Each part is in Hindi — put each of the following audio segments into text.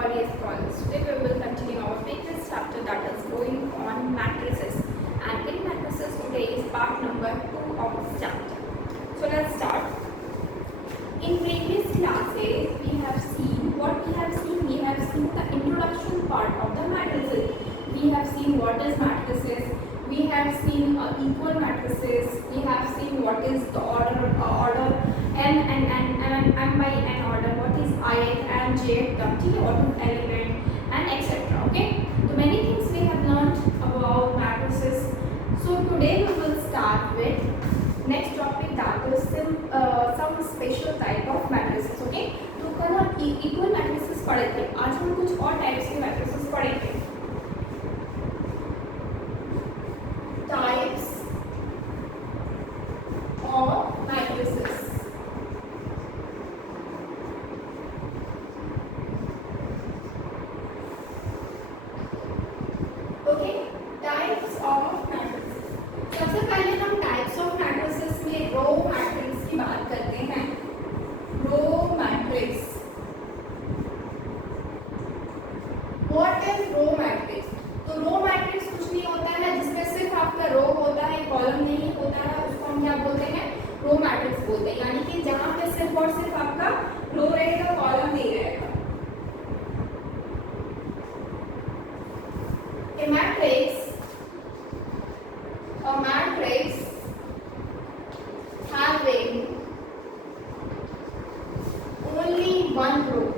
all yes scholars. Today we will continue our previous chapter that is going on matrices, and in matrices today is part number 2 of this chapter. So let's start. In previous classes we have seen what we have seen. We have seen the introduction part of the matrices. We have seen what is matrices. We have seen equal matrices. We have seen what is the order n by n order. What is ith and jth term? What is element and etc. Okay. So many things we have learned about matrices. So today we will start with next topic that is some special type of matrices. Okay. तो कल हम equal matrices पढ़े थे. आज हम कुछ और types के matrices पढ़ेंगे. Types of matrices. Okay, types of matrices. सबसे पहले हम types of matrices में row matrix की बात करते हैं. Row matrix. What is row matrix? तो रो मैट्रिक्स कुछ नहीं होता है जिसमें सिर्फ आपका रो होता है, कॉलम नहीं होता है, उसको हम क्या बोलते हैं? रो मैट्रिक्स बोलते हैं. यानी कि जहां पे सिर्फ और सिर्फ आपका रो रहेगा, कॉलम नहीं रहेगा. A matrix having only one row.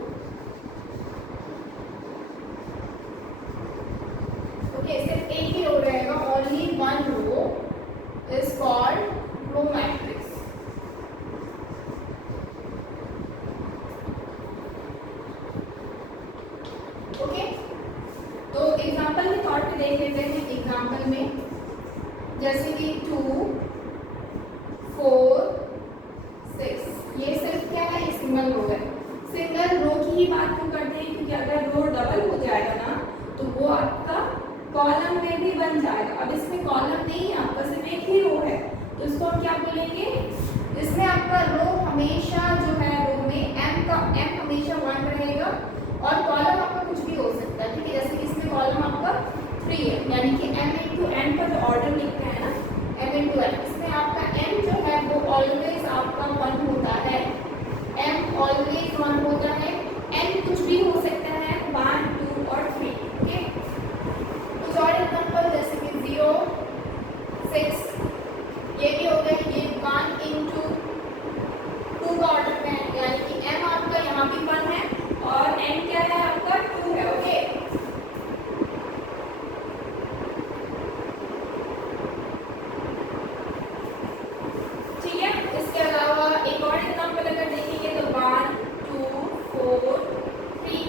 Okay, सिर्फ एक ही रो रहेगा, only one row is called row matrix. Okay, तो एग्जांपल के तौर पे देख लेते हैं. एग्जांपल में जैसे कि 2, 4, 6, ये सिर्फ क्या है? ये सिंगल रो है. सिंगल रो की ही बात क्यों करते हैं? क्योंकि अगर रो डबल हो जाएगा ना तो वो आपका कॉलम में भी बन जाएगा. अब इसमें कॉलम नहीं है, आपका सिर्फ एक ही रो है, तो इसको हम क्या बोलेंगे? इसमें आपका रो हमेशा जो है रो में m हमेशा 1 रहेगा और कॉलम आपका कुछ भी हो सकता है. ठीक है, जैसे कि इसमें कॉलम आपका 3 है, यानी कि m into n का जो ऑर्डर लिखते हैं ना, m into n, इसमें आपका m जो है वो ऑलवेज आपका 1 होता है. m ऑलवेज 1 होता है. n कुछ भी हो सकता है, 1, 2 और 3. ओके, कुछ और एग्जांपल जैसे कि 0, 6, ये भी हो गया. ये 1 into 2 का ऑर्डर में है, यानी कि m आपका यहाँ भी 1 है और n क्या है? आपका 2 है. ओके, ठीक है. इसके अलावा एक और एग्जांपल अगर देखेंगे तो 1, 2, 4, 3.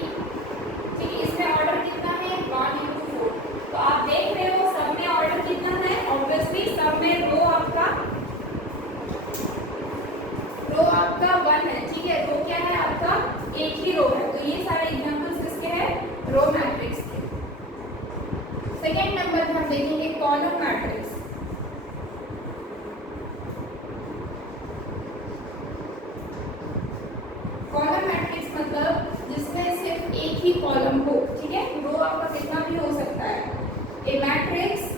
ठीक है, इसमें ऑर्डर कितना है? 1 into 4. तो आप देख रहे हो सब में ऑर्डर कितना है? ऑब्वियसली सब में रो आपका 1 है. ठीक है, रो क्या है? आपका एक ही रो है. तो ये सारे एग्जांपल्स किसके हैं? रो मैट्रिक्स के. सेकेंड नंबर पे हम देखेंगे कॉलम मैट्रिक्स. कॉलम मैट्रिक्स मतलब जिसमें सिर्फ एक ही कॉलम हो. ठीक है, रो आपका कितना भी हो सकता है. ए matrix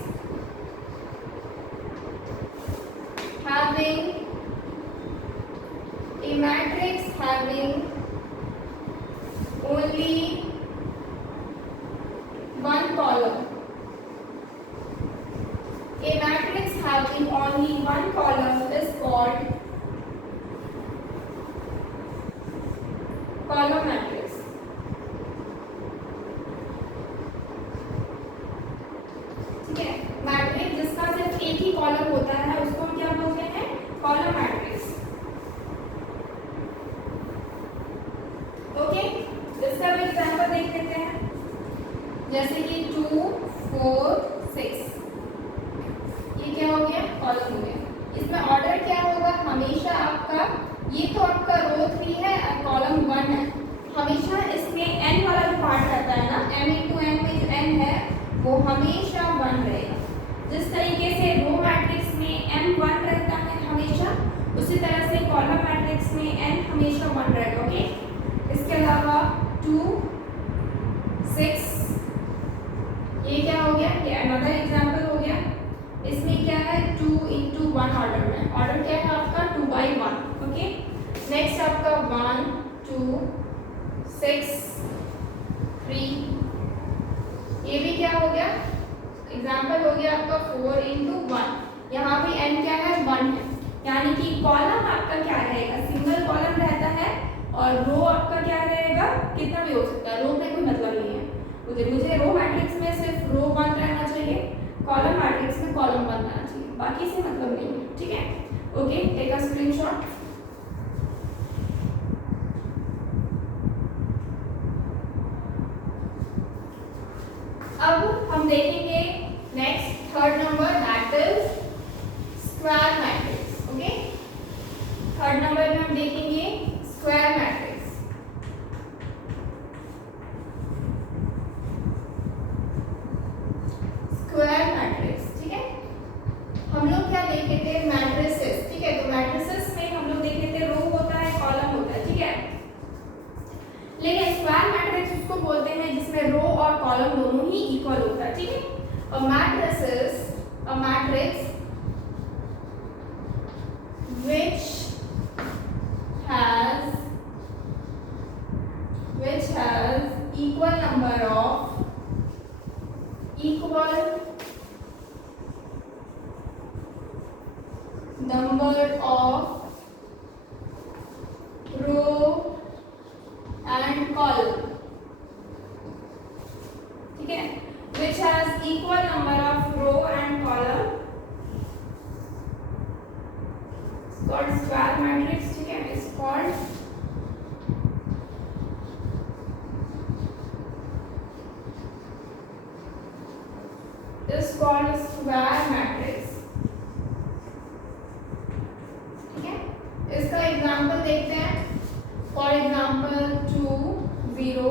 having only one column. A matrix having only one column is called column matrix. ठीक है, मैट्रिक्स जिसका सिर्फ एक ही कॉलम होता है उसको हम क्या बोलते हैं? Column matrix. ओके, इसका भी एग्जांपल देख लेते हैं. जैसे कि 2, 4, 6, ये क्या हो गया? कॉलम हो गया. इसमें ऑर्डर क्या होगा? हमेशा आपका ये तो आपका रो 3 है और कॉलम 1 है. हमेशा इसमें n वाला जो पार्ट रहता है ना, m into n में जो n है वो हमेशा 1 रहेगा. जिस तरीके से रो मैट्रिक्स में m 1 रहता है हमेशा, उसी तरह से कॉलम मैट्रिक्स में n हमेशा 1 रहेगा. ओके, इसके अलावा 2, 2 into 1 ऑर्डर में। ऑर्डर क्या है आपका 2 by 1। ओके, नेक्स्ट आपका 1 2 6 3, ये भी क्या हो गया, एग्जाम्पल हो गया आपका 4 into 1। यहाँ भी n क्या है 1 है, यानी कि कॉलम आपका क्या रहेगा, सिंगल कॉलम रहता है और रो आपका क्या रहेगा, कितना भी हो सकता है, रो में कोई मतलब नहीं है। मुझे रो मैट्रिक्स में सिर्फ रो 1 रहना चाहिए, कॉलम मैट्रिक्स में कॉलम 1 रहना चाहिए, बाकी से मतलब नहीं है। ठीक है, ओके, टेक अ स्क्रीनशॉट। अब हम देखेंगे next third number, that is square matrix. Okay, third number में हम देखेंगे स्क्वायर मैट्रिक्स। स्क्वायर मैट्रिक्स, ठीक है, हम लोग क्या देखे थे, मैट्रिसेस। ठीक है, तो मैट्रिसेस में हम लोग देखे थे रो होता है, कॉलम होता है। ठीक है, लेकिन स्क्वायर मैट्रिक्स उसको बोलते हैं जिसमें रो और कॉलम दोनों ही इक्वल होता है। ठीक है, और matrices, a matrix which has equal number of row and column। ठीक है, which has equal number of row and column called square matrix। ठीक है, is called square matrix। ठीक है, इसका एग्जांपल देखते हैं। फॉर एग्जांपल 2 0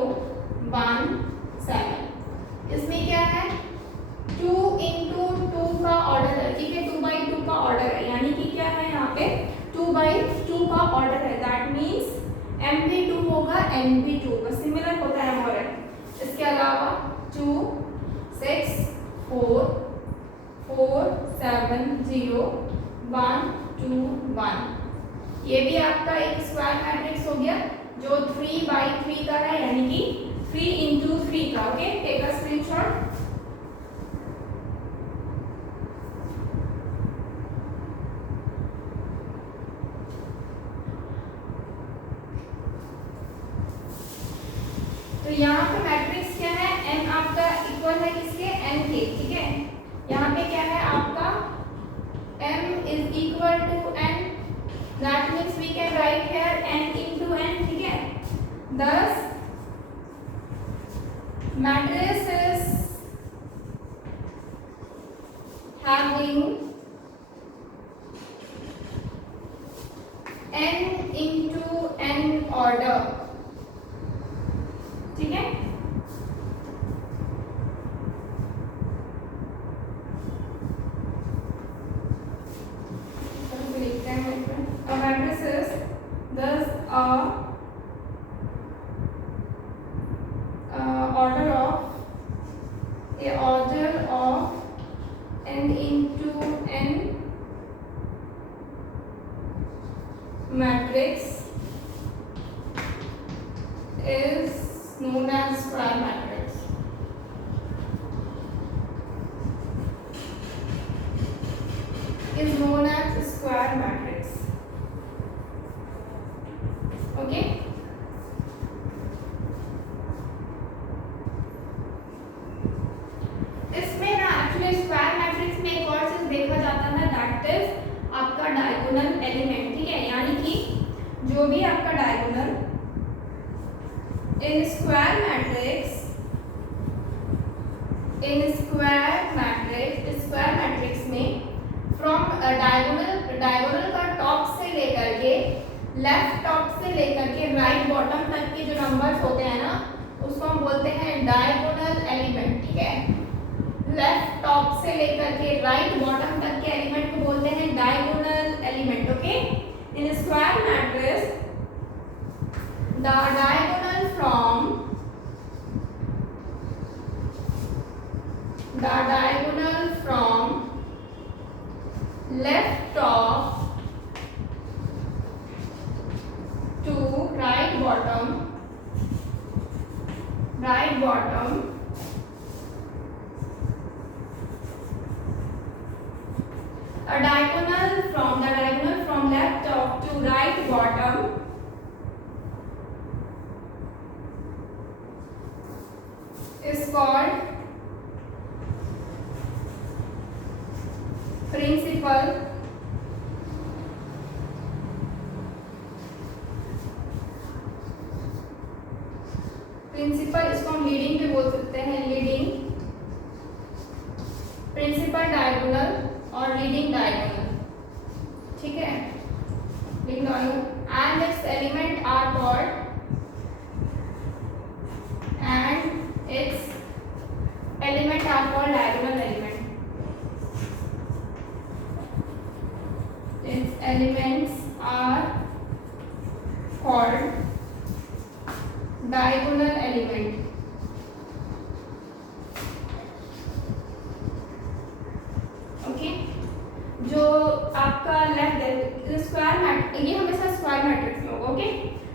1 7, इसमें क्या है 2 into 2 का ऑर्डर है। ठीक है, 2 by 2 का ऑर्डर है, यानी कि क्या है यहाँ पे 2 by 2 का ऑर्डर है। दैट मीन्स m भी 2 होगा, n भी 2 होगा, सिमिलर होता है m और n। इसके अलावा 2 6 4 4 7 0 1 2 1, ये भी आपका एक स्क्वायर मैट्रिक्स हो गया जो 3 by 3 का है, यानी कि 3 into 3 का। Okay, take a screenshot. तो यहाँ पे मैट्रिक्स क्या है, n आपका इक्वल है किसके, n के। ठीक है, यहाँ पे क्या है आपका m is equal to n, that means we can write here n into n। ठीक है, thus matrices having n into n order। ठीक है, a matrices thus order of n into n matrix is known as square matrix। Is known as square matrix। Okay, इसमें ना एक्चुअली स्क्वायर मैट्रिक्स में एक और चीज देखा जाता है, दैट इज आपका डायगोनल एलिमेंट। ठीक है, यानी कि जो भी आपका डायगोनल इन स्क्वायर मैट्रिक्स में फ्रॉम डायगोनल का टॉप से लेकर के, लेफ्ट टॉप से लेकर के राइट बॉटम तक के जो नंबर्स होते हैं ना, उसको हम बोलते हैं डायगोनल एलिमेंट। ठीक है, लेफ्ट टॉप से लेकर के राइट बॉटम तक के एलिमेंट को बोलते हैं diagonal element. Okay, in square matrix the diagonal from left top to right bottom, right bottom, a diagonal from left top to right bottom is called principal. Principal इसको हम लीडिंग भी बोल सकते हैं, लीडिंग प्रिंसिपल डायगोनल और लीडिंग डायगोनल, ठीक है, leading diagonal and its element are called diagonal element. Its elements are called diagonal element. Okay, जो आपका लेफ्ट स्क्वायर मैट्रिक्स, ये हमेशा स्क्वायर मैट्रिक्स में होगा. Okay,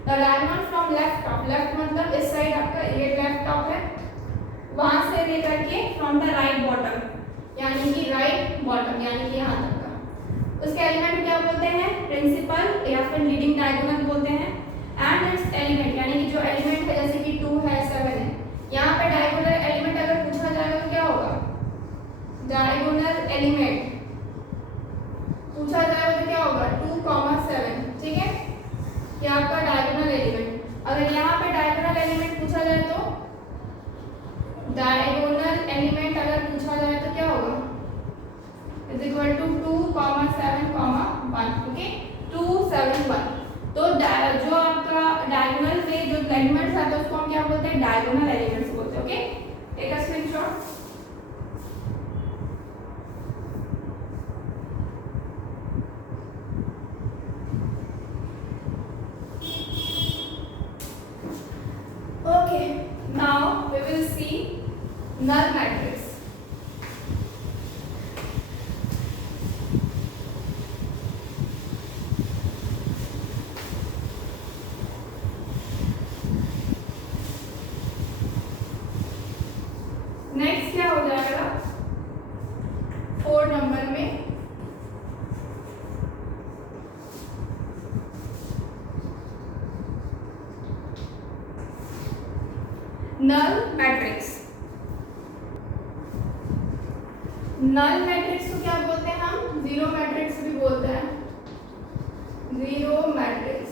the diagonal from left top, left मतलब इस साइड आपका ये लेफ्ट टॉप है, वहां से लेकर के फ्रॉम द राइट बॉटम, यानी कि राइट बॉटम यानी कि यहाँ तक का, उसके एलिमेंट क्या बोलते हैं, प्रिंसिपल या फिर लीडिंग डायगोनल बोलते हैं. एंड इट्स एलिमेंट यानी कि जो एलिमेंट है, जैसे कि 2 है 7 है, यहाँ पे डायगोनल एलिमेंट अगर पूछा जाएगा तो क्या होगा, डायगोनल एलिमेंट पूछा जाएगा तो क्या होगा 2,7, ठीक है, ये आपका डायगोनल एलिमेंट. अगर यहाँ पे डायगोनल एलिमेंट पूछा जाए तो डायगोनल एलिमेंट अगर पूछा जाए तो क्या होगा, इज इक्वल टू 2,7, 1. ओके, 2, 7, 1. तो जो आपका डायगोनल में जो एलिमेंट्स आते हैं उसको हम क्या बोलते हैं, डायगोनल एलिमेंट्स बोलते हैं. Okay, take a screenshot. Okay, now we will see null matrix. Next क्या हो जाएगा 4 नंबर में, नल मैट्रिक्स. नल मैट्रिक्स को क्या बोलते हैं हम, जीरो मैट्रिक्स भी बोलते हैं, जीरो मैट्रिक्स.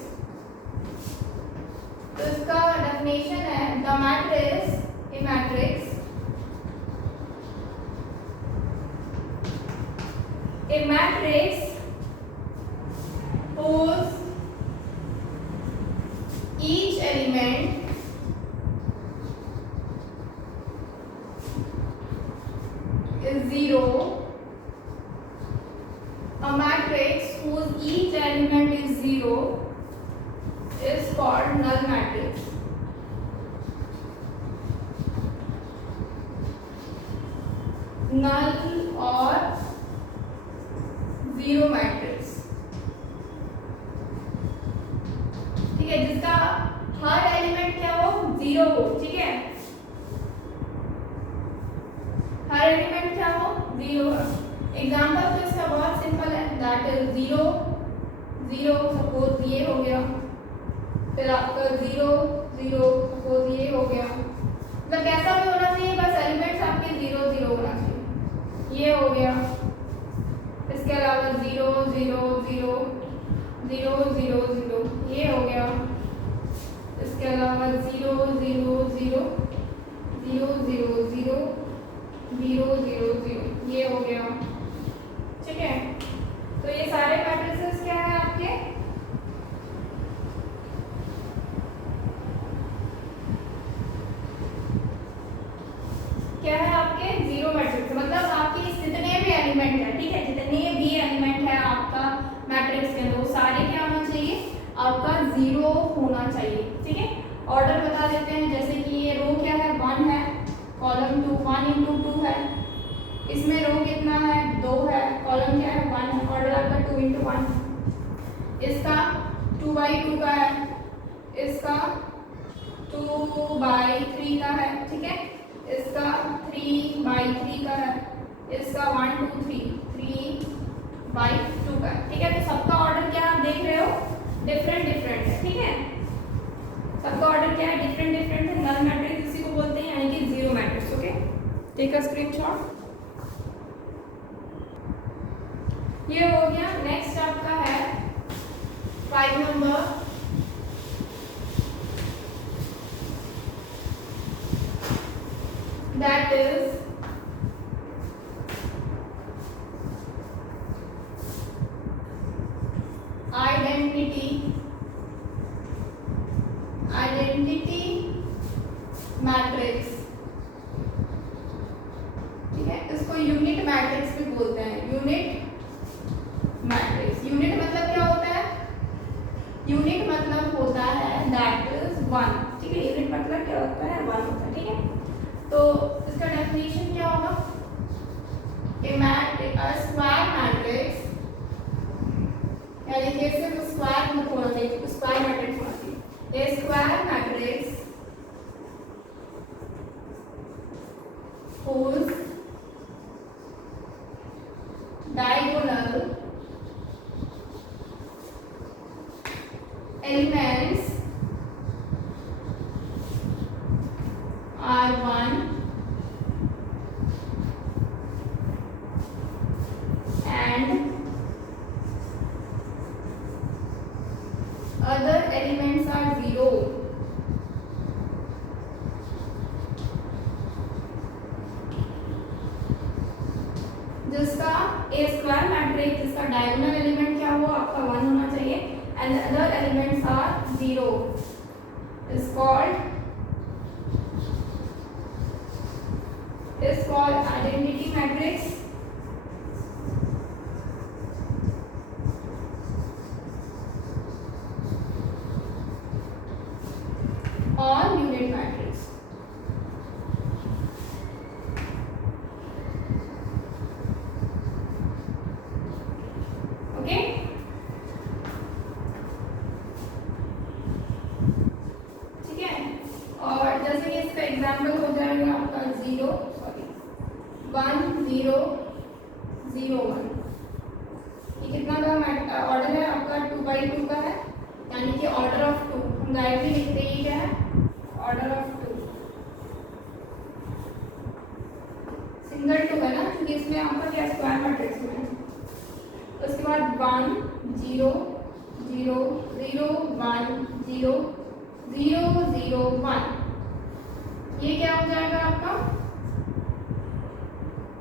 तो इसका डेफिनेशन है, the matrix A matrix a matrix whose each element is 0, a matrix whose each element is 0 is called null matrix. null और जीरो मैट्रिक्स, ठीक है, जिसका हर एलिमेंट क्या हो, 0 हो, ठीक है, हर एलिमेंट क्या हो, 0 हो. एग्जांपल तो इसका बहुत सिंपल है, दैट इज 0 0, सपोज ये हो गया, फिर आपका 0 0, सपोज ये हो गया, मतलब कैसा भी होना चाहिए, बस एलिमेंट्स आपके 0 0 होना चाहिए, ये हो गया. इसके अलावा 0 0 0 0 0 0, ये हो गया. इसके अलावा 0 0 0 0 0 0 0 0 0, ये हो गया, ठीक है. तो ये सारे मैट्रिसेस क्या है आपके, क्या है आपके जीरो मैट्रिक्स, मतलब आपके जितने भी एलिमेंट है, ठीक है, जितने भी एलिमेंट है आपका मैट्रिक्स के अंदर, वो सारे क्या होना चाहिए, आपका 0 होना चाहिए, ठीक है. ऑर्डर बता देते हैं, जैसे कि ये रो क्या है, 1 है, कॉलम 2 1 into 2 है, इसमें रो कितना है 2 है, कॉलम क्या है 1 है, ऑर्डर आपका 2 into 1। इसका 2/2 का है, इसका 2/3 का है, ठीक है, इसका 3/3 का है, इसका 1 2 3 3/2 का है, ठीक है। तो सबका ऑर्डर क्या आप देख रहे हो डिफरेंट डिफरेंट है, ठीक है, सबका ऑर्डर क्या है डिफरेंट डिफरेंट है। नल मैट्रिक्स इसी को बोलते हैं, यानी कि zero matrix. Okay, take a screenshot. ये हो गया। नेक्स्ट आपका है 5 number, that is identity matrix, ठीक है, इसको यूनिट मैट्रिक्स भी बोलते हैं, यूनिट मैट्रिक्स। यूनिट मतलब क्या होता है, यूनिट मतलब होता है दैट इज 1, ठीक है, यूनिट मतलब क्या होता है 1 होता है, ठीक है। तो इसका डेफिनेशन क्या होगा, a स्क्वायर मैट्रिक्स, यानी कि सिर्फ स्क्वायर में होना चाहिए, स्क्वायर मैट्रिक्स होना चाहिए। A square matrix whose diagonal elements are 1 and other elements are 0, जिसका ए स्क्वायर मैट्रिक्स जिसका डायगोनल एलिमेंट क्या हो आपका 1 होना चाहिए and other elements are 0 is called identity matrix or unit matrix। Okay, ठीक है। और जैसे कि इसका एग्जांपल हो जाएगा आपका 1 0 0 1, ये कितना का ऑर्डर है आपका 2/2 का है, यानी कि ऑर्डर ऑफ 2 हम डायरेक्टली लिखते ही क्या है ऑर्डर ऑफ 2, सिंगल 2 है ना, क्योंकि इसमें आपका क्या स्क्वायर मैट्रिक्स में। उसके बाद 1 0 0 0 1 0 0 0 1, ये क्या हो जाएगा आपका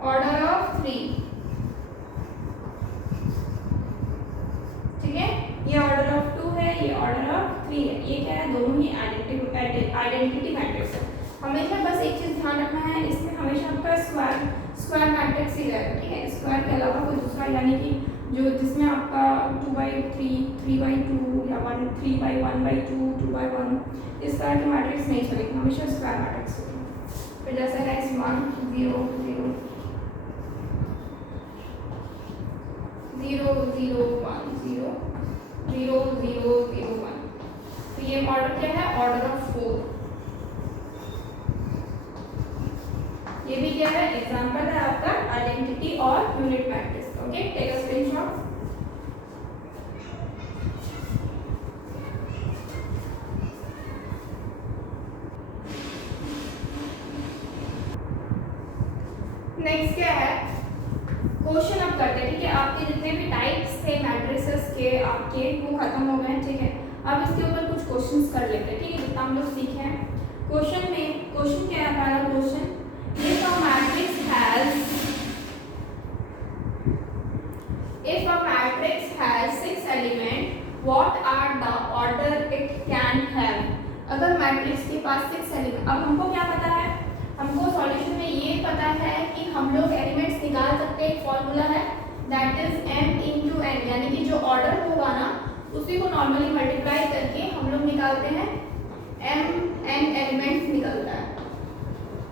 ऑर्डर ऑफ 3, ठीक है, ये ऑर्डर ऑफ 2 है, ये ऑर्डर ऑफ 3 है, ये क्या है दोनों ही आइडेंटिटी मैट्रिक्स है। हमेशा बस एक चीज ध्यान रखना है, इसमें हमेशा आपका स्क्वायर मैट्रिक्स ही रहेगा, ठीक है, स्क्वायर के अलावा कोई दूसरा, यानी कि जो जिसमें आपका 2/3 3/2 या 3/1/2 2/1 इस तरह के मैट्रिक्स नहीं चलेगी, हमेशा स्क्वायर मैट्रिक्स होगी। फिर जैसे नेक्स्ट 1 0 0 0 0 1 0 0 0 0 1, तो ये ऑर्डर क्या है ऑर्डर ऑफ 4, ये भी क्या है एग्जांपल है आपका आइडेंटिटी और unit matrix. Okay, take a screenshot. Next क्या है क्वेश्चन अब करते हैं, ठीक है, आपके जितने भी टाइप्स थे मैट्रिसेस के आपके वो खत्म हो गए, ठीक है। अब इसके ऊपर कुछ क्वेश्चंस कर लेते हैं, ठीक है, जितना हम लोग सीखे हैं। क्वेश्चन क्या है पहला question, if a matrix has 6 elements, what are the order it can have। अगर मैट्रिक्स के पास 6 एलिमेंट, अब हमको क्या पता है, हमको सॉल्यूशन में ये पता है कि हम लोग एलिमेंट्स निकाल सकते हैं, एक फॉर्मूला है that is m into n, यानी कि जो ऑर्डर होगा ना उसी को नॉर्मली मल्टीप्लाई करके हम लोग निकालते हैं m n एलिमेंट्स निकलता है,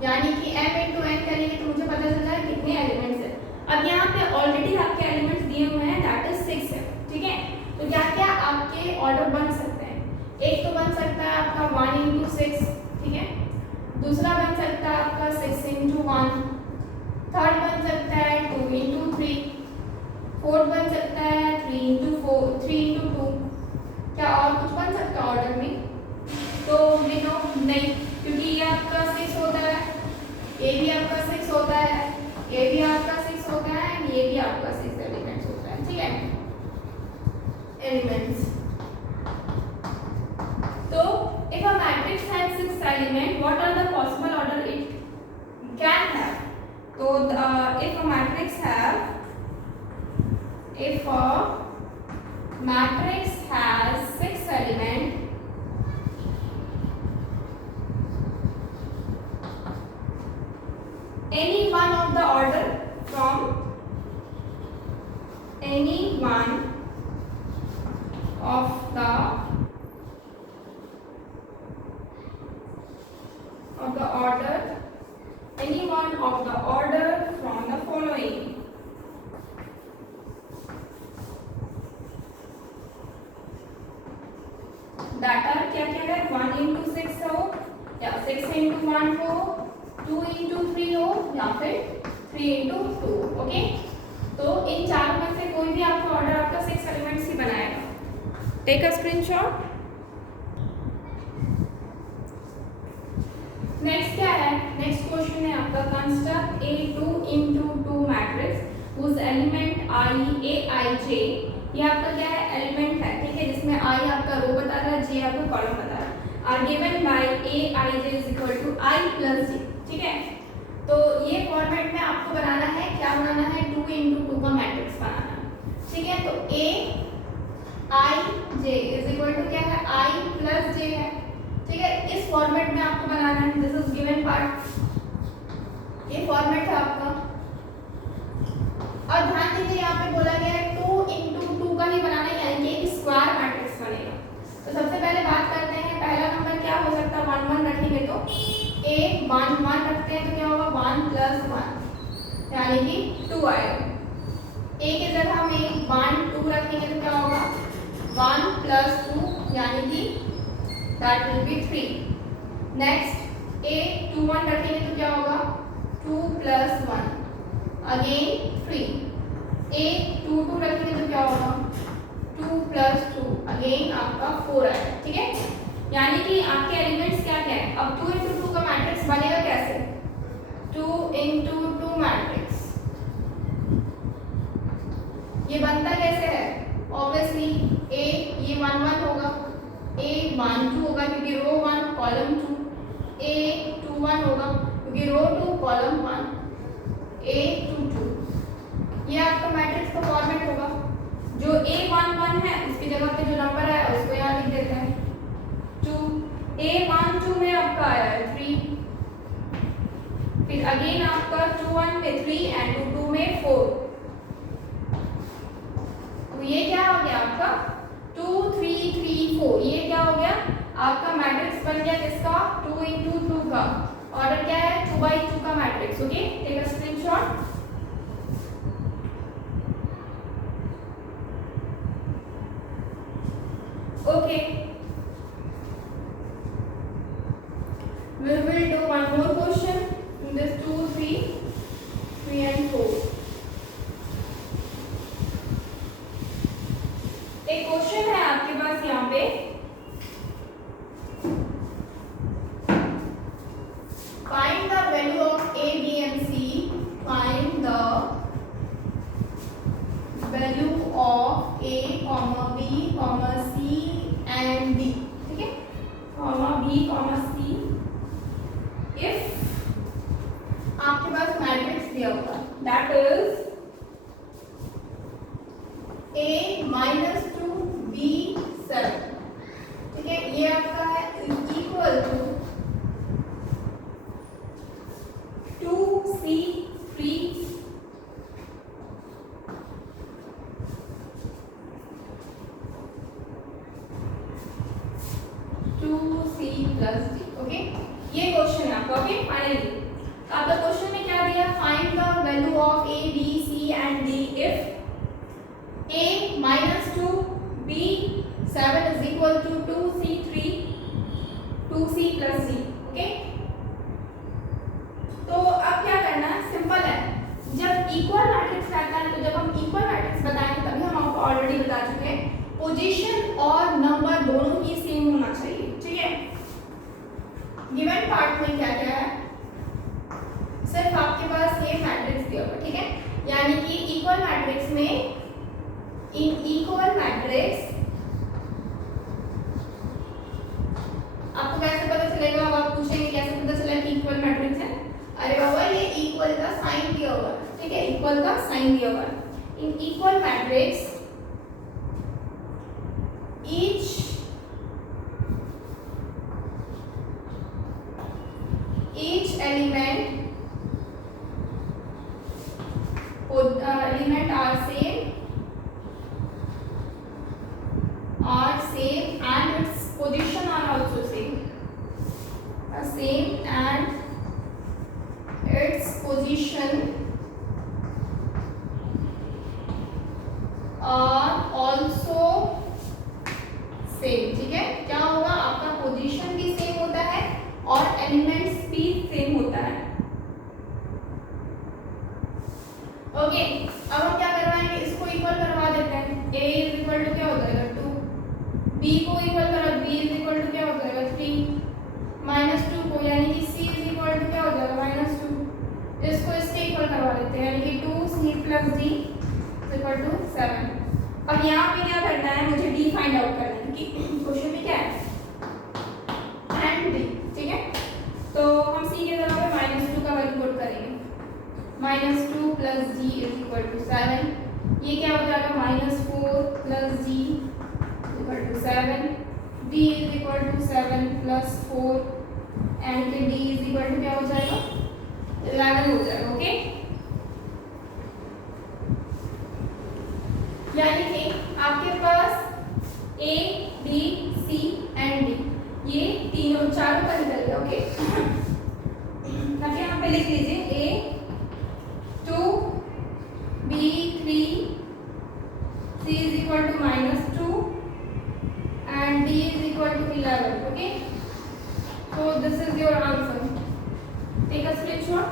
यानी कि m इंटू n करेंगे तो मुझे पता चल रहा है कितने एलिमेंट्स है। अब यहाँ पे ऑलरेडी आपके एलिमेंट्स दिए हुए हैं, दैट इज 6 है, ठीक है। तो क्या क्या आपके ऑर्डर बन सकते हैं, एक तो बन सकता है आपका 1 इंटू 6, ठीक है। दूसरा बन सकता है आपका 6 इंटू 1, थर्ड बन सकता है 2 इंटू 3, फोर्थ बन सकता है 3 इंटू 2। क्या और कुछ बन सकता है ऑर्डर में? तो ये नो नहीं, क्योंकि ये आपका 6 होता है, ये भी आपका 6 होता है, ये भी आपका 6 होता है, एंड ये भी आपका 6 एलिमेंट्स होता है, ठीक है, एलिमेंट्स। तो if a matrix has 6 elements, what are the possible order it can have? So if a matrix has 6 elements, any one of the order from any one of the order from the following. Data क्या क्या है, 1 इंटू 6 हो या 6 इंटू 1 हो, 2 इंटू 3 हो या फिर 3 इंटू 2, ओके। तो इन चारों में से कोई भी आपका ऑर्डर आपका 6 एलिमेंट्स ही बनाएगा। Take a screenshot. नेक्स्ट क्या है, नेक्स्ट क्वेश्चन है आपका construct a 2 into 2 matrix whose element I A I J. ये आपका क्या है, एलिमेंट है, ठीक है, जिसमें आई आपका रो बता रहा है, जे आपका कॉलम बता रहा है, are given by A I J is equal to I plus J, ठीक है। तो ये फॉर्मेट में आपको बनाना है, क्या बनाना है, 2 इंटू 2 का मैट्रिक्स बनाना है, ठीक है। तो ए I J is equal to क्या है, आई प्लस जे है, ठीक है। इस फॉर्मेट में आपको बनाना है, दिस इज गिवन पार्ट, ये फॉर्मेट है आपका। और ध्यान दीजिए यहाँ पे बोला गया है 2 इंटू 2 का ही बनाना है, यानी कि एक स्क्वायर मैट्रिक्स बनेगा। तो सबसे पहले बात करते हैं, पहला नंबर क्या हो सकता है, 1 1 रखेंगे तो a 1 1 रखते हैं तो क्या होगा, 1 प्लस 1 यानी कि 2 आएगा। a की जगह में 1 2 रखेंगे तो क्या होगा, 1 प्लस 2 यानी कि that will be 3। Next a 2 1 रखेंगे तो क्या होगा, 2 प्लस 1 अगेन 3। a 2 2 रखेंगे तो क्या होगा, 2 प्लस 2 अगेन आपका 4 आएगा, ठीक है। यानी कि आपके एलिमेंट्स क्या क्या है। अब 2 इंटू 2 का मैट्रिक्स बनेगा कैसे, 2 इंटू 2 मैट्रिक्स ये बनता कैसे है, ऑब्वियसली a ये 1 1 होगा, a 1 2 होगा क्योंकि रो 1 कॉलम 2, a 2 1 होगा क्योंकि रो 2 कॉलम 1, a 2 2। ये आपका मैट्रिक्स का फॉर्मेट होगा। जो a 1 1 है उसकी जगह पे जो नंबर आया उसको यहाँ लिख देते हैं 2। a 1 2 में आपका आया है 3, फिर अगेन आपका 2 1 में 3 एंड 2 2 में 4। तो ये क्या हो गया आपका 2 3 3 4, ये क्या हो गया आपका मैट्रिक्स बन गया किसका, 2 इंटू 2 का। ऑर्डर क्या है, 2 बाई 2 का matrix, okay. Take a screenshot. Okay, we will do one more question in this 2 3 3 and 4। एक क्वेश्चन है आपके पास यहाँ पे, find the value of a b and c, find the value of a comma b comma c and d, ठीक है, comma b comma c if आपके पास मैट्रिक्स दिया होगा that is a minus 2 b 7, ठीक है। ये आपका है equal to 2c 3 2c plus d, okay. ये क्वेश्चन है आपका, okay. Finally a minus 2 b 7 is equal to 2c 3 2c plus c. Okay, तो अब क्या करना है, सिंपल है। जब इक्वल मैट्रिक्स रहता है, तो जब हम इक्वल मैट्रिक्स बताएंगे तभी हम आपको ऑलरेडी बता चुके हैं पोजीशन और नंबर दोनों ही सेम होना चाहिए। ठीक है, गिवन पार्ट में क्या क्या है, सिर्फ आपके पास ये मैट्रिक्स दिया होगा। ठीक है, यानी कि इक्वल मैट्रिक्स में, इन इक्वल मैट्रिक्स आपको कैसे पता चलेगा, अब आप पूछेंगे कैसे पता चलेगा कि इक्वल मैट्रिक्स है। अरे बाबा, ये इक्वल का साइन दिया होगा। ठीक है, इक्वल का साइन दिया होगा। In equal matrix each element are same and its position are also same and its position are also same। ठीक है, क्या होगा, आपका पोजीशन भी सेम होता है और एलिमेंट्स भी सेम होता है। ओके, अब हम क्या करवाएंगे, इसको इक्वल करवा देते हैं। a इज इक्वल टू क्या हो जाएगा 2, b को इक्वल करो, b इज इक्वल टू क्या हो जाएगा 3, -2 को यानी कि c इज इक्वल टू क्या हो जाएगा -2, इसको इसके इक्वल करवा देते हैं, यानी कि 2c + d is equal to 7। अब यहाँ पे क्या करना है, मुझे d फाइंड आउट करना है कि क्वेश्चन में क्या है, एंड d। ठीक है, तो हम c के जगह पे -2 का वैल्यू पुट करेंगे, -2 + d इज इक्वल टू 7। ये क्या हो जाएगा, -4 + d equal to 7, d is equal to 7 + 4 and के d इज इक्वल टू क्या हो जाएगा 11 हो जाएगा। ओके, यानी कि आपके पास a b c and d, ये तीनों चारों का निकल गया। ओके, अब यहाँ पे लिख लीजिए a 2 b 3 c is equal to -2 and d is equal to 11. Okay, so this is your answer. Take a screenshot.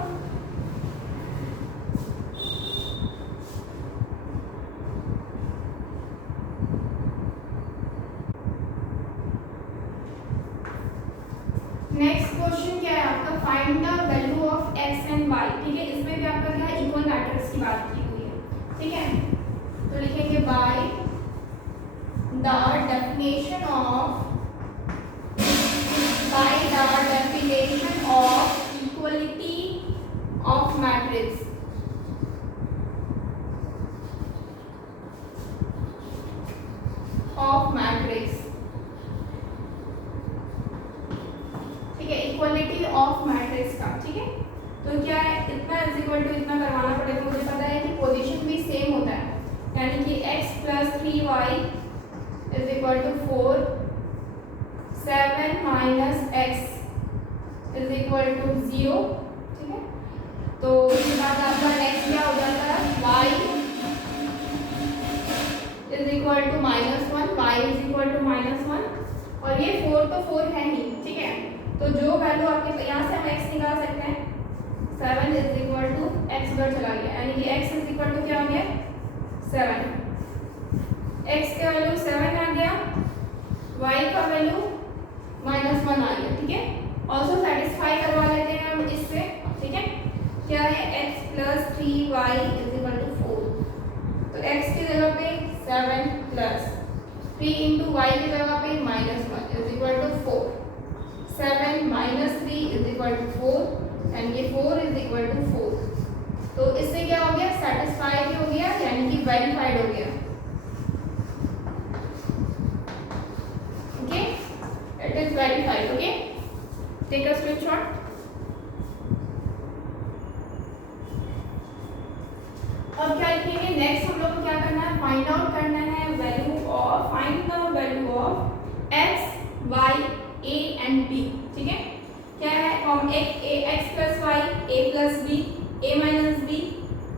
Next question क्या है आपका, find the value of x and y। ठीक है, इसमें भी आपका क्या है, इक्वल मैट्रिक्स की बात की हुई है। ठीक है, तो लिखेंगे bye the definition of equality of matrix. ठीक है, इक्वलिटी ऑफ मैट्रिक्स का। ठीक है, तो क्या है, इतना इज इक्वल टू इतना करवाना पड़ेगा। मुझे पता है कि पोजीशन भी सेम होता है, यानी कि x + 3y is equal to 4, 7 - x is equal to 0। ठीक है, तो इसके बाद आपका नेक्स्ट क्या हो जाता है, y is equal to -1, y is equal to -1, और ये 4 तो 4 है ही। ठीक है, तो जो वैल्यू आपके यहाँ से हम x निकाल सकते हैं, 7 इज इक्वल टू x उधर चला गया, यानी कि x इज इक्वल टू क्या हो गया 7, x का वैल्यू 7 आ गया, y का वैल्यू -1 आ गया। ठीक है, ऑल्सो सेटिस्फाई करवा लेते हैं हम इससे। ठीक है, क्या है, x + 3y is equal to 4, तो x की जगह पे 7 + 3 × y की जगह पे -1 is equal to 4, 7 - 3 is equal to 4 and ये 4 इज इक्वल टू 4। तो इससे क्या हो गया, सेटिस्फाई भी हो गया, यानी कि वेरीफाइड हो गया। Okay, it is verified. Okay, take a screenshot. अब क्या लिखेंगे, नेक्स्ट हम लोग को क्या करना है, फाइंड आउट करना है value of, find the value of x, y, a and b। ठीक है, क्या है, हम x + y, a + b, a - b,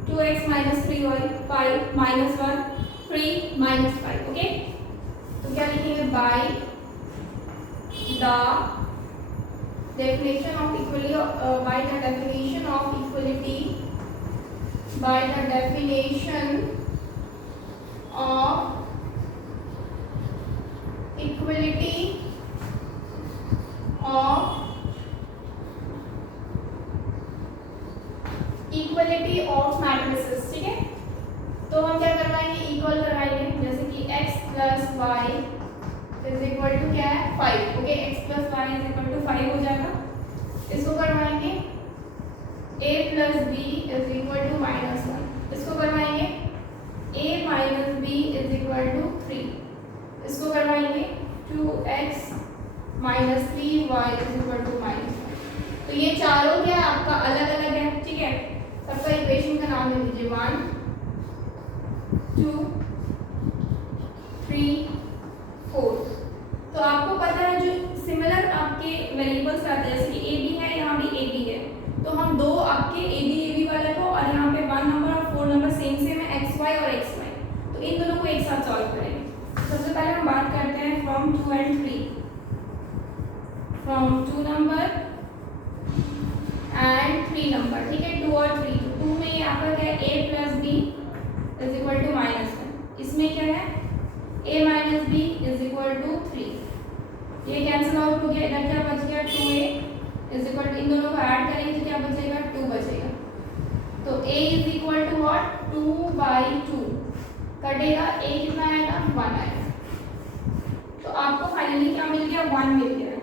2x - 3y, 5 - 1, 3 -5। Okay, तो क्या लिखेंगे, by the definition of equality, by the definition of equality, by the definition of equality of matrices। ठीक है, तो हम क्या करवाएंगे, इक्वल करवाएंगे, जैसे कि x plus y is equal to क्या है 5। Okay, x plus y is equal to 5 हो जाएगा। इसको करवाएंगे a plus b is equal to -1। इसको करवाएंगे a minus b is equal to 3। इसको करवाएंगे 2x minus 3y is equal to -1। तो ये चारों क्या आपका अलग अलग है। ठीक है, सबका इक्वेशन का नाम दे दीजिए 1 2 3 4। तो आपको पता है जो सिमिलर आपके वेरिएबल्स रहते हैं, जैसे कि ए बी है, यहाँ भी ए बी है, तो हम दो आपके ए बी वाले को, और यहाँ पे 1 नंबर और 4 नंबर सेम सेम है, एक्स वाई और एक्स वाई, तो इन दोनों को एक साथ सॉल्व करेंगे। सबसे पहले हम बात करते हैं from 2 and 3, from 2 number and 3 number. ठीक है, 2 और 3, 2 में ये आपका क्या है, a plus b is equal to -1। इसमें क्या है, a minus b is equal to 3। ये कैंसिल आउट हो गया, इधर क्या बच गया, 2a इज इक्वल टू, इन दोनों को ऐड करेंगे तो क्या बचेगा, 2 बचेगा। तो a is equal to what, 2/2 कटेगा, a कितना आएगा, 1 आएगा। तो आपको फाइनली क्या मिल गया, 1 मिल गया।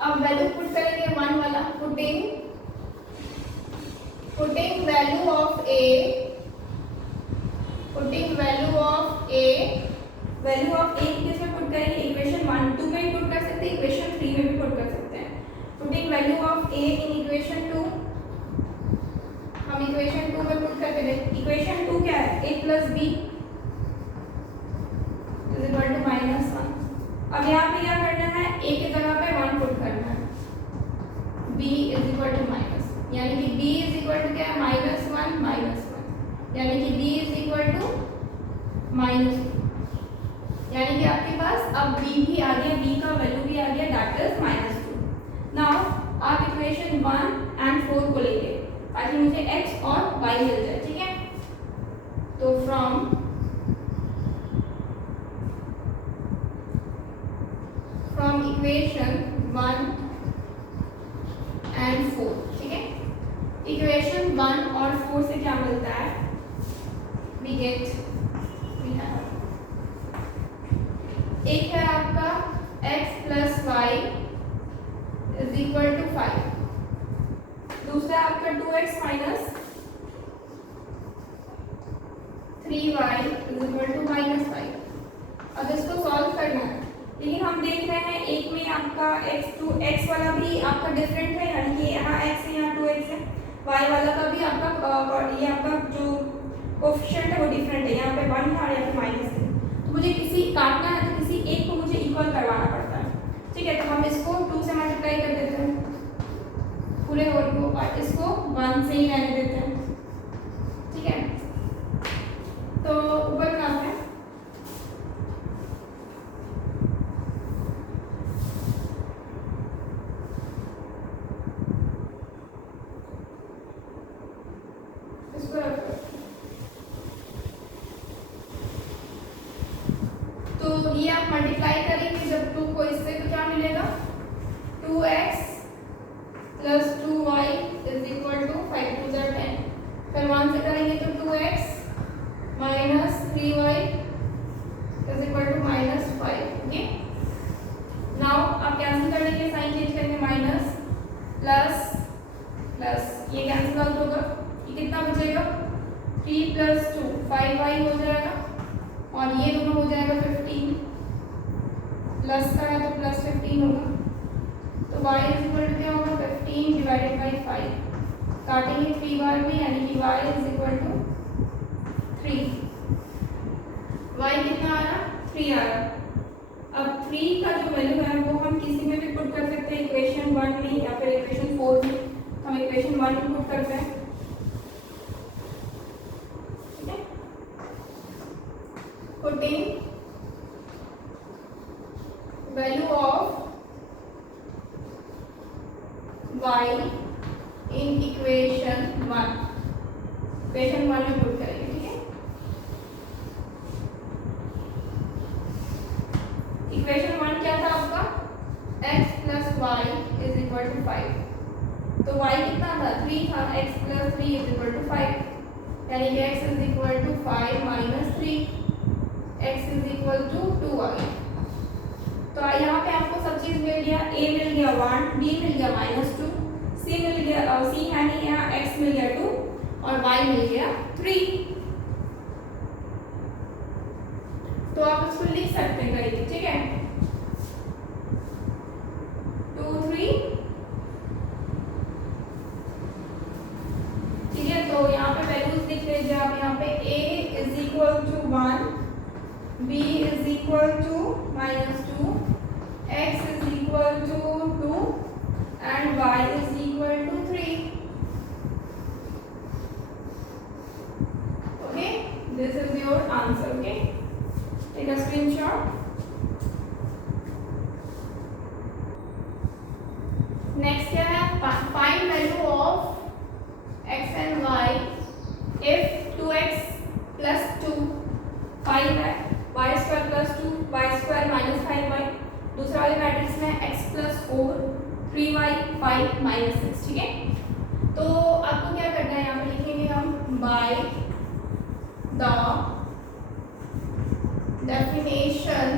अब वैल्यू पुट करेंगे 1 वाला, putting value of a, value of a किसमें पुट करेंगे, इक्वेशन 1 2 में भी पुट कर सकते हैं, इक्वेशन 3 में भी पुट कर सकते हैं। Putting value of a in equation 2, हम इक्वेशन 2 में पुट करके देखते। इक्वेशन 2 क्या है, a plus b is equal to -1। अब यहाँ पे क्या करना है, a की जगह पे 1 पुट करना है, b is equal to minus, यानी कि b इज इक्वल टू क्या है, -1, यानी कि b इज इक्वल टू -2, यानी कि आपके पास अब b भी आ गया, b का वैल्यू भी आ गया, दैट इज -2। नाउ आप इक्वेशन 1 एंड 4 को लेंगे ताकि मुझे x और y मिल जाए। ठीक है, तो फ्रॉम इक्वेशन 1 एंड 4, ठीक है, इक्वेशन 1 और 4 से क्या मिलता है, we have एक है आपका x plus y is equal to 5, दूसरा आपका 2x minus 3y is equal to -5। अब इसको सॉल्व करना है, लेकिन हम देख रहे हैं एक में आपका x वाला भी आपका डिफरेंट है, यानी कि यहाँ x है, यहाँ 2x है, y वाला का भी आपका ये आपका जो कोएफिशिएंट है वो डिफरेंट है, यहाँ पे 1 था और यहाँ पे माइनस है। तो मुझे किसी काटना है तो किसी एक को मुझे इक्वल करवाना पड़ता है। ठीक है, तो हम इसको 2 से मल्टीप्लाई कर देते हैं पूरे होल को, और इसको 1 से ही रहने देते हैं। ठीक है, तो ऊपर बनाते हैं, इसको रखो। तो ये आप मल्टीप्लाई करेंगे जब 2 को इससे, तो क्या मिलेगा, 2x plus 2y is equal to 5 2 जा 10। फिर 1 से करेंगे तो 2x minus 3y is equal to -5। Okay, now आप कैंसिल करेंगे, साइन चेंज करेंगे, माइनस प्लस प्लस, ये कैंसिल आउट होगा, ये कितना बचेगा, 3 प्लस 2 5y हो जाएगा, और ये दोनों हो जाएगा 15, प्लस का है तो प्लस 15 होगा, तो y इज इक्वल टू क्या होगा, 15 डिवाइडेड बाई 5, काटेंगे 3 बार में, यानी कि y is equal to 3, y कितना आ रहा, 3 आ रहा। अब 3 का जो वैल्यू है वो हम किसी में भी पुट कर सकते हैं, इक्वेशन 1 में या फिर इक्वेशन 4 में, हम इक्वेशन 1 में पुट करते हैं। putting value of y in equation 1, equation 1 में पुट करेंगे, ठीक है। इक्वेशन 1 क्या था आपका, x plus y is equal to 5, तो y कितना था, 3 था, x plus 3 is equal to 5, यानी कि x is equal to 5 minus 3, x is equal to 2 आ गया। तो यहाँ पे आपको सब चीज मिल गया, a मिल गया 1, b मिल गया -2, c मिल गया c यानी यहाँ x मिल गया 2 और y मिल गया 3। तो आप इसको लिख सकते हैं करके, ठीक है, 2 3, ठीक है। तो यहाँ पे वैल्यूज लिख लीजिए आप, यहाँ पे a is equal to 1, b is equal to -2, x is equal to 2 and y is equal to 3. Okay, this is your answer. Okay, take a screenshot. Next क्या है, find value of x and y if 2x plus 2 5 है, y square plus 2 y square minus 5y, दूसरा वाले मैट्रिक्स में x plus 4 3y 5 माइनस 6, ठीक है। तो आपको क्या करना है, यहाँ पे लिखेंगे हम by the definition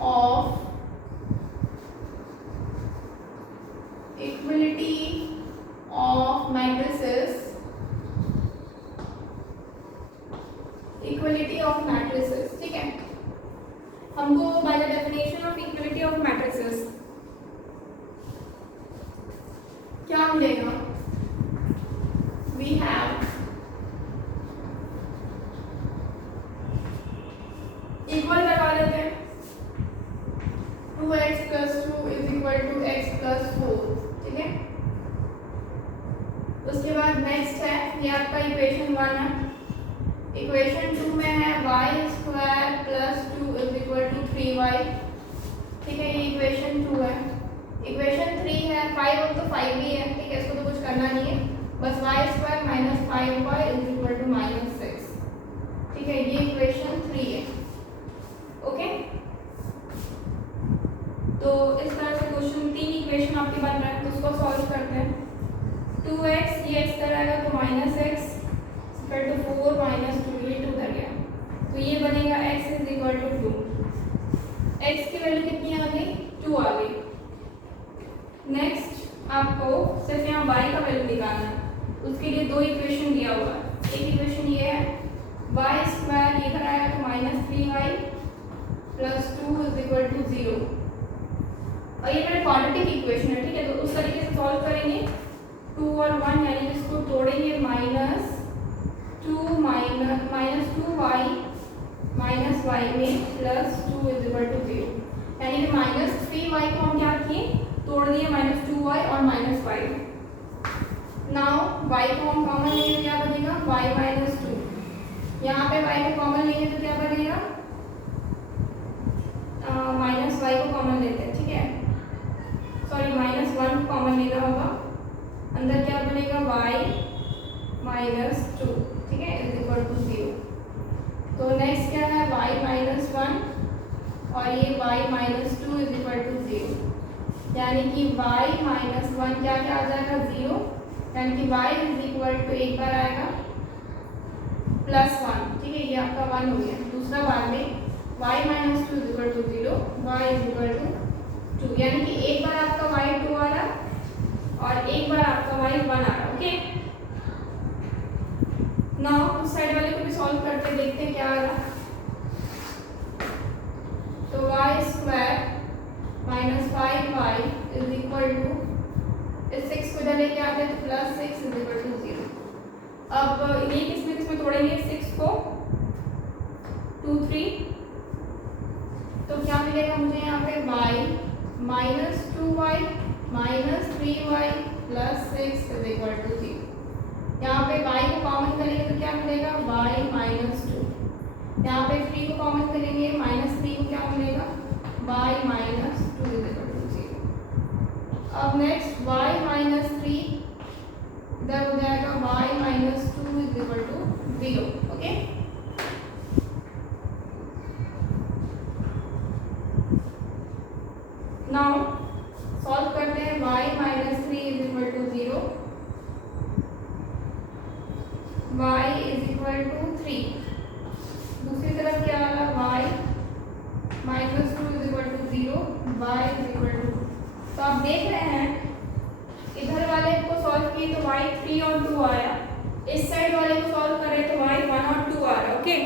of equality of matrices, ठीक है। हमको by the definition of equality of matrices क्या मिलेगा, वी हैव इक्वल लगा लेते हैं, 2x plus 2 is equal to x plus 4, ठीक है। उसके बाद नेक्स्ट है, ये आपका इक्वेशन 1 है, इक्वेशन 2 में है y square plus 2 is equal to 3y, ठीक है, ये इक्वेशन 2 है। इक्वेशन 3 है 5 और तो 5 भी है, ठीक है, इसको तो कुछ करना नहीं है, बस y square minus 5y is equal to -6, ठीक है, ये इक्वेशन 3 है। ओके, तो इस तरह से क्वेश्चन 3 इक्वेशन आपके बन रहा है, तो उसको सॉल्व करते हैं। 2x ये x इधर आएगा तो -x इक्वल टू 4 माइनस 2, ये 2 उधर गया, तो ये बनेगा x is equal to 2, x की वैल्यू कितनी आ गई, 2 आ गई। नेक्स्ट आपको सिर्फ यहाँ y का वैल्यू निकालना है, उसके लिए 2 इक्वेशन दिया हुआ है। एक इक्वेशन ये है y स्क्वायर, ये इधर आएगा तो -3y plus 2 is equal to 0, और ये मेरा क्वाड्रेटिक इक्वेशन है, ठीक है, तो उस तरीके से सॉल्व करेंगे। 2 और 1 यानी इसको तोड़ेंगे, -2 माइनस y में प्लस 2 इज इक्वल टू 0, यानी कि -3y को हम क्या किए, तोड़ दिए -2y और -5। नाउ y को हम कॉमन लेंगे, क्या बनेगा, y माइनस 2, यहाँ पे y को कॉमन लेंगे तो क्या बनेगा, -y को कॉमन लेते हैं, ठीक है, सॉरी -1 को कॉमन लेना होगा, अंदर क्या बनेगा, y माइनस 2, ठीक है, इज इक्वल टू 0। तो नेक्स्ट क्या है, y माइनस 1 और ये y minus 2 is equal to 0, यानी कि y माइनस 1 क्या क्या आ जाएगा, 0, यानी कि y इज इक्वल टू एक बार आएगा +1, ठीक है, ये आपका 1 हो गया। दूसरा बार में y minus 2 is equal to 0, y is equal to 2, यानी कि एक बार आपका y 2 आ रहा और एक बार आपका y 1 आ रहा, ओके। नाउ उस साइड वाले को भी सॉल्व करके देखते हैं क्या आ रहा। तो y square minus 5y is equal to, इस 6 को इधर लेके आते हैं तो +6 इज इक्वल टू 0। अब ये किसमें तोड़ेंगे 6 को, 2 3, तो क्या मिलेगा मुझे यहाँ पे, y minus 2y minus 3y plus 6 is equal to 0। यहाँ पे y को कॉमन करेंगे तो क्या मिलेगा, y यहाँ पे 3 को कॉमन करेंगे, -3 को क्या मिलेगा, y -2 0। अब नेक्स्ट y -3 इधर हो जाएगा y -2 0। ओके, नाउ सॉल्व करते हैं। y -3 0, y 3। दूसरी तरफ क्या आ रहा, y -2 0, y 2। तो आप देख रहे हैं इधर वाले को सॉल्व किए तो y 3 और 2 आया, इस साइड वाले को सॉल्व करें तो y 1 और 2 आ रहा। ओके,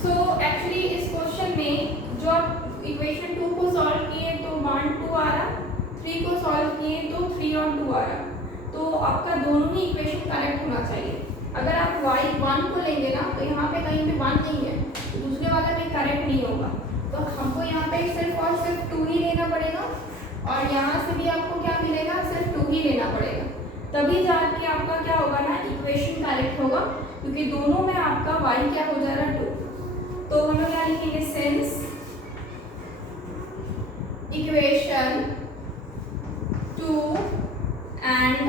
सो एक्चुअली इस क्वेश्चन में जो आप इक्वेशन 2 को सॉल्व किए तो 1 2 आ रहा, 3 को सॉल्व किए तो 3 और 2 आ रहा। तो आपका दोनों ही इक्वेशन करेक्ट होना चाहिए। अगर आप y 1 को लेंगे ना तो यहाँ पे कहीं पे 1 नहीं है, तो दूसरे वाला में करेक्ट नहीं होगा। तो हमको यहाँ पे सिर्फ और सिर्फ 2 ही लेना पड़ेगा, और यहाँ से भी आपको क्या मिलेगा, सिर्फ 2 ही लेना पड़ेगा, तभी जाके आपका क्या होगा ना, इक्वेशन करेक्ट होगा, क्योंकि दोनों में आपका y क्या हो जा रहा है, 2। तो हम लोग क्या लिखेंगे, since equation 2 and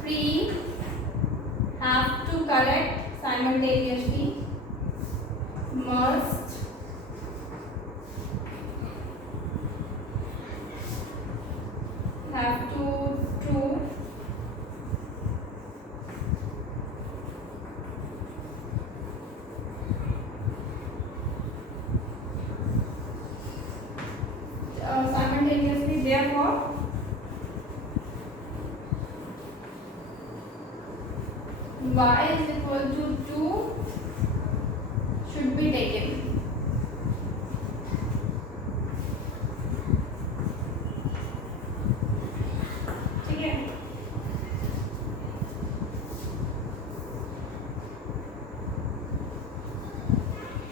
3 have to correct simultaneously, must have to true simultaneously, therefore y is equal to 2 should be taken। ठीक है,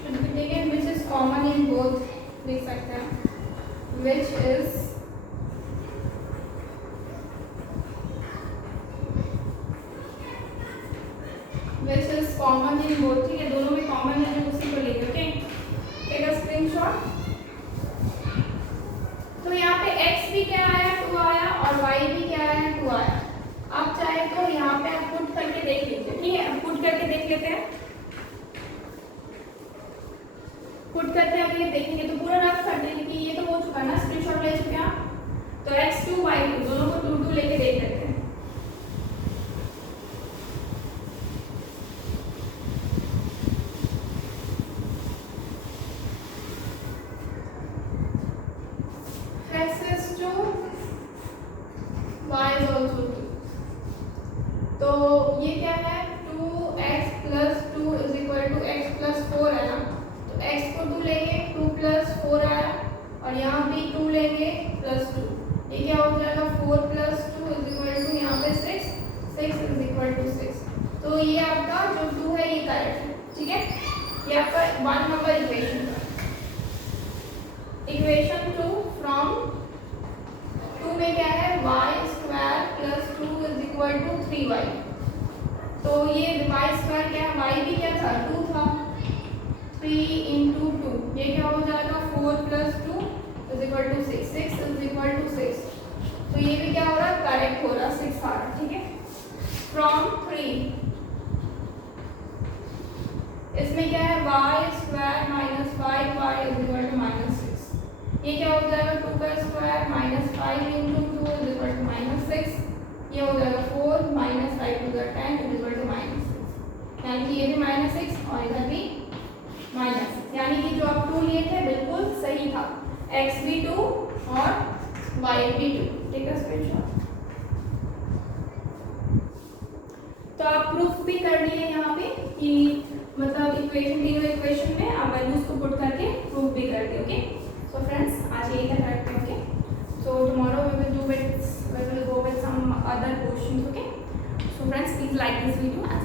should be taken which is common in both, लिख सकते हैं, which is common in both. ठीक है, दोनों में कॉमन है जो उसी को लेंगे। Okay, take a screenshot. तो यहाँ पे x भी क्या आया, 2 आया, और y भी क्या आया, 2 आया। आप चाहे तो यहाँ पे आप पुट करके देख लीजिए। ठीक है, पुट करके देख लेते हैं। पुट करते हैं, अगर ये देखेंगे तो पूरा रफ कर देंगे कि ये तो हो चुका ना, स्क्रीनशॉट ले चुके हैं। तो x2 y2 दोनों को 2 2 लेके देख लेते हैं। तो ये क्या है, 2x + 2 = x + 4 है ना, तो x को 2 लेंगे, 2 + 4 आया, और यहाँ भी 2 लेंगे +2, ये क्या हो जाएगा, 4 + 2 = यहाँ पे 6, 6 = 6। तो ये आपका जो 2 है ये करेक्ट है। ठीक है, ये आपका 1 नंबर इक्वेशन था। इक्वेशन 2 फ्रॉम 2 में क्या है, y² + 2 = 3y। तो ये y² क्या है, y भी क्या था, 2 था, 3 × 2, ये क्या हो जाएगा, 4 + 2 = 6, 6 = 6। तो ये भी क्या हो रहा है, करेक्ट हो रहा, 6 आ रहा। ठीक है, फ्रॉम 3 इसमें क्या है, y² - 5y = -6, ये क्या हो जाएगा, 2 का स्क्वायर -5 × 2 = -6, ये हो जाएगा 4 - 5 × 10 = -6, यानी कि ये भी -6 और इधर भी -6, यानी कि जो आप 2 लिए थे बिल्कुल सही था, x भी 2 और y भी 2। ठीक है, स्क्रीनशॉट। तो आप प्रूफ भी कर लिए यहाँ पे कि मतलब इक्वेशन, तीनों इक्वेशन में आप वैल्यूज को पुट करके प्रूफ भी कर दिए। ओके, सो फ्रेंड्स आज यही तक करते हैं। Okay, so tomorrow we will go with some other questions. Okay, so friends, please like this video and